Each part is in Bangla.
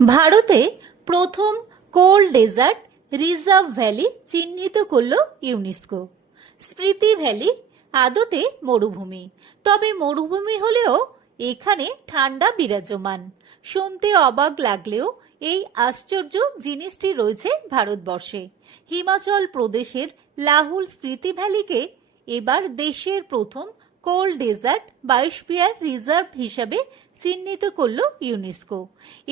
ভারতে প্রথম কোল্ড ডেজার্ট রিজার্ভ ভ্যালি চিহ্নিত করল ইউনেস্কো। স্পিতি ভ্যালি আদতে মরুভূমি, তবে মরুভূমি হলেও এখানে ঠান্ডা বিরাজমান। শুনতে অবাক লাগলেও এই আশ্চর্য জিনিসটি রয়েছে ভারতবর্ষে। হিমাচল প্রদেশের লাহুল স্পিতি ভ্যালিকে এবার দেশের প্রথম কোল্ড ডেজার্ট বায়োস্ফিয়ার রিজার্ভ হিসাবে চিহ্নিত করল ইউনেস্কো।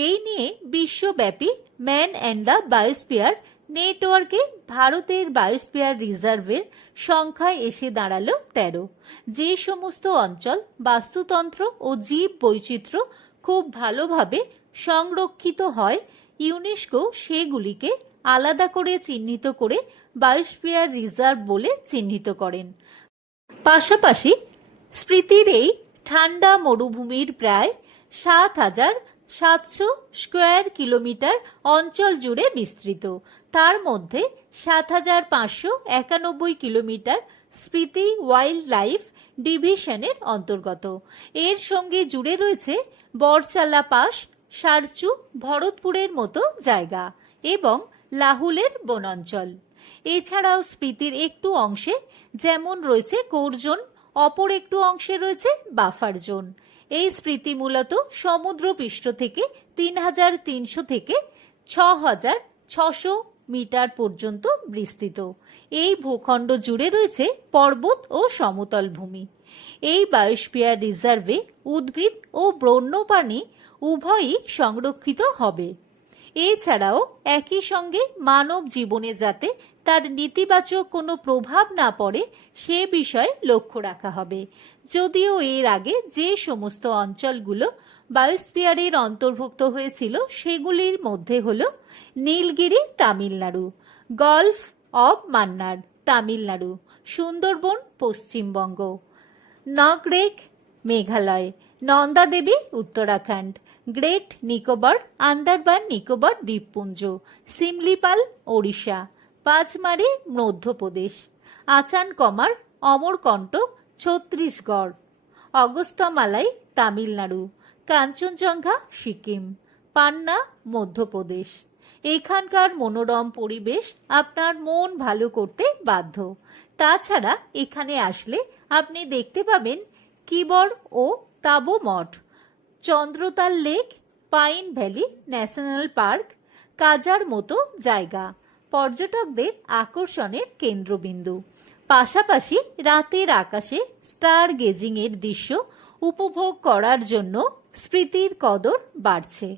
এই নিয়ে বিশ্বব্যাপী ম্যান অ্যান্ড দ্য বায়োস্ফিয়ার নেটওয়ার্কে ভারতের বায়োস্ফিয়ার রিজার্ভের সংখ্যায় এসে দাঁড়ালো ১৩। যে সমস্ত অঞ্চল বাস্তুতন্ত্র ও জীব বৈচিত্র্য খুব ভালোভাবে সংরক্ষিত হয়, ইউনেস্কো সেগুলিকে আলাদা করে চিহ্নিত করে বায়োস্ফিয়ার রিজার্ভ বলে চিহ্নিত করেন। পাশাপাশি স্পিতির এই ঠান্ডা মরুভূমির প্রায় ৭,৭০০ স্কোয়ার কিলোমিটার অঞ্চল জুড়ে বিস্তৃত। তার মধ্যে ৭,৫৯১ কিলোমিটার স্পিতি ওয়াইল্ড লাইফ ডিভিশনের অন্তর্গত। এর সঙ্গে জুড়ে রয়েছে বরচালা পাস, সারচু, ভরতপুরের মতো জায়গা এবং লাহুলের বনাঞ্চল। এছাড়াও স্পিতির একটু অংশে যেমন রয়েছে কোর জোন, অপর একটু অংশে রয়েছে বাফার জোন। এই স্পিতি মূলত সমুদ্রপৃষ্ঠ থেকে ৩,৩০০ থেকে ৬,৬০০ মিটার পর্যন্ত বিস্তৃত। এই ভূখণ্ড জুড়ে রয়েছে পর্বত ও সমতল ভূমি। এই বায়োস্ফিয়ার রিজার্ভে উদ্ভিদ ও বন্যপ্রাণী উভয়ই সংরক্ষিত হবে। এছাড়াও একই সঙ্গে মানব জীবনে যাতে তার নেতিবাচক কোনো প্রভাব না পড়ে সে বিষয়ে লক্ষ্য রাখা হবে। যদিও এর আগে যে সমস্ত অঞ্চলগুলো বায়োস্ফিয়ারের অন্তর্ভুক্ত হয়েছিল সেগুলির মধ্যে হল Nilgiri Tamil Nadu, Gulf of Mannar Tamil Nadu, Sundarban Paschimbanga, Nokrek Meghalaya, Nanda Devi Uttarakhand, Great Nicobar আন্দারবান নিকোবর দ্বীপপুঞ্জ, সিমলিপাল ওড়িশা, পাঁচমারি মধ্যপ্রদেশ, আচানকমার অমরকণ্টক ছত্তিশগড়, অগস্ত্যমালাই তামিলনাড়ু, কাঞ্চনজঙ্ঘা সিকিম, পান্না মধ্যপ্রদেশ। এখানকার মনোরম পরিবেশ আপনার মন ভালো করতে বাধ্য। তাছাড়া এখানে আসলে আপনি দেখতে পাবেন কিবর ও তাবো মঠ, Chandratal lake, pine valley national park, কাজার মতো জায়গা পর্যটকদের আকর্ষণের কেন্দ্রবিন্দু। পাশাপাশি রাতের আকাশে স্টার গেজিং এর দৃশ্য উপভোগ করার জন্য স্পিতির কদর বাড়ছে।